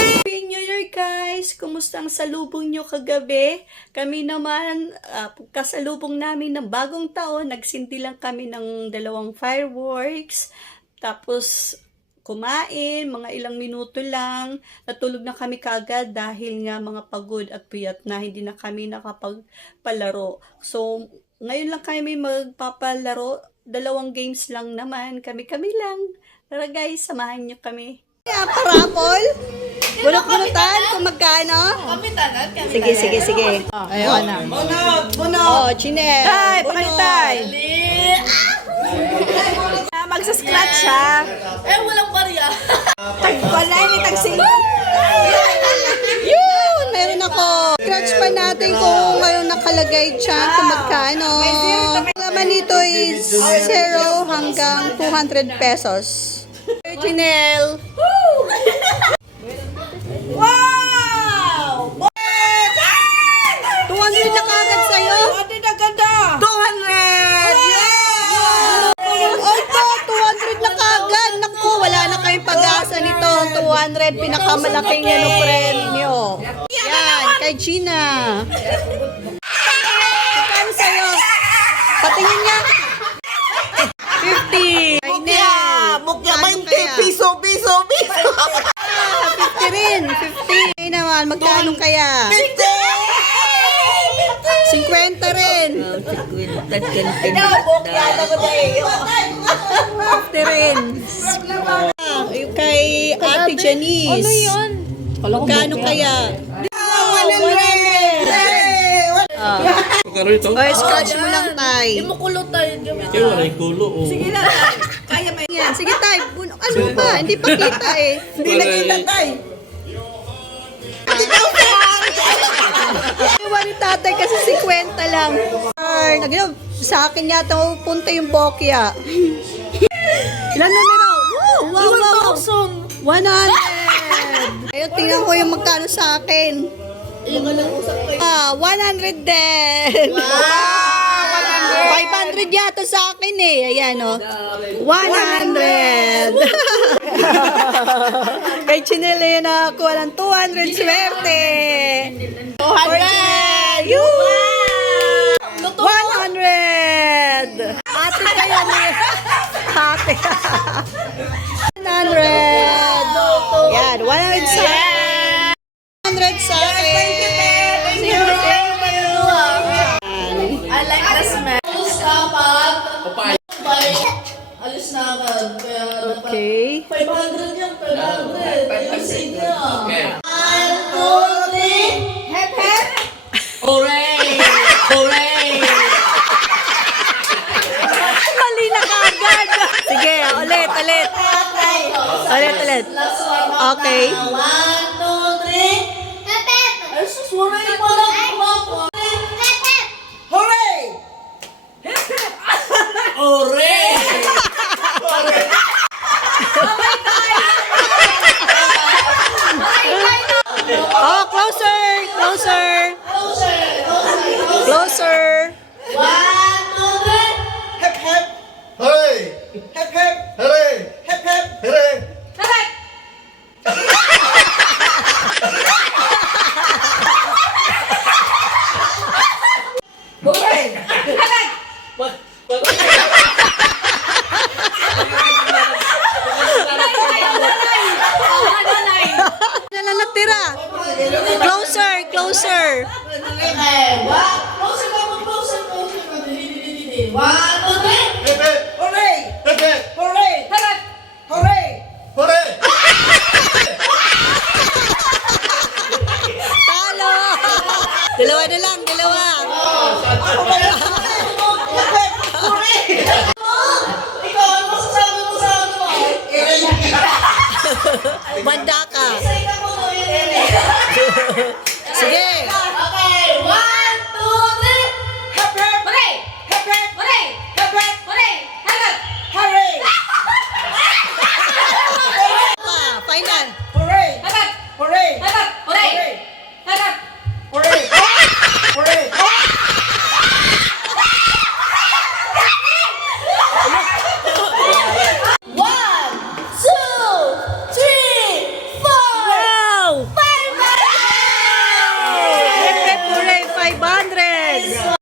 Happy New Year guys! Kumusta ang salubong nyo kagabi? Kami naman, kasalubong namin ng bagong taon, nagsindi lang kami ng 2 fireworks. Tapos kumain, mga ilang minuto lang, natulog na kami kaagad dahil nga mga pagod at puyat na hindi na kami nakapagpalaro. So, ngayon lang kami magpapalaro, 2 games lang naman, kami-kami lang. Tara guys, samahan nyo kami. Parapol? Bunot-bunutan kung magkano? Sige, sige, sige. Ayaw na. Oh, Chinel. Tay, pakitay. Magsascratch ha. Walang barya. Tag-balay, may tag-sing. Yun! Meron ako. Scratch pa natin kung ngayon nakalagay dyan kung magkano. Laman nito is 0 hanggang 200 pesos. Chinel. Wow! 200 na kagad sa'yo? 200 na ganda. 200! Yeah! Opo, 200 na kagad. Naku, wala na kayong pag-asa nito. 200, pinakamalaking yan ang premyo. Yan, kay Gina. Magkano sa'yo? Patingin niya. 50. Mukya 20. Piso. 50 rin. 50. Ay naman, magkano kaya? 50 rin. 50 rin. Yung kay Ate Janice. Ano yun? Magkano kaya? 100. Magkano ito? O, scratch mo lang, Tay. Makulot tayo. Kaya wala yung kulo. Oh. Sige na, Tay. Kaya ba yan? Sige, Tay. Ano ba? Hindi pa kita eh. Hindi na kita, tay. Iwa ni tatay kasi 50 lang. Sa akin yata pupunta yung bokya. Ilan numero? Wow! 100! Ayun, tingnan ko yung magkano sa akin. 100 din! Wow! 500 yata sa akin eh. Ayan o. 100! Kay Chinelo yun nakakuha ng 200. Swerte! 200! Yoo! 100! Ate kayo na ate. 100! Yan, 100 sa akin. 100 sa akin. I like the smell. Alis na agad. Kaya Okay. 500 yan. 500. Ayusin niya. 1, 2, 3. Hep, hep. Hooray! Hooray! Mali na kagad. Sige, ulit. Ulit. Last one. Okay. 1, 2, 3. Hep, hep. Ay, sus, hooray mo lang. Hooray! Hooray! Oh, closer. 1, 2, 3. Hep, hep. Hooray! Hep, hep. Hooray! Hep, hep. Hooray! Na lang natira. Closer. Okay. Closer ka mo. 1, 2, 3. Hep, hep! Hooray! Hep, hep! Hooray! Hooray! Hooray! Talo. Dalawa na lang. Ikaw, ano masasabi mo sa ano mo? Banda ka. Isa ka mo. Sige. Okay. 1, 2, 500.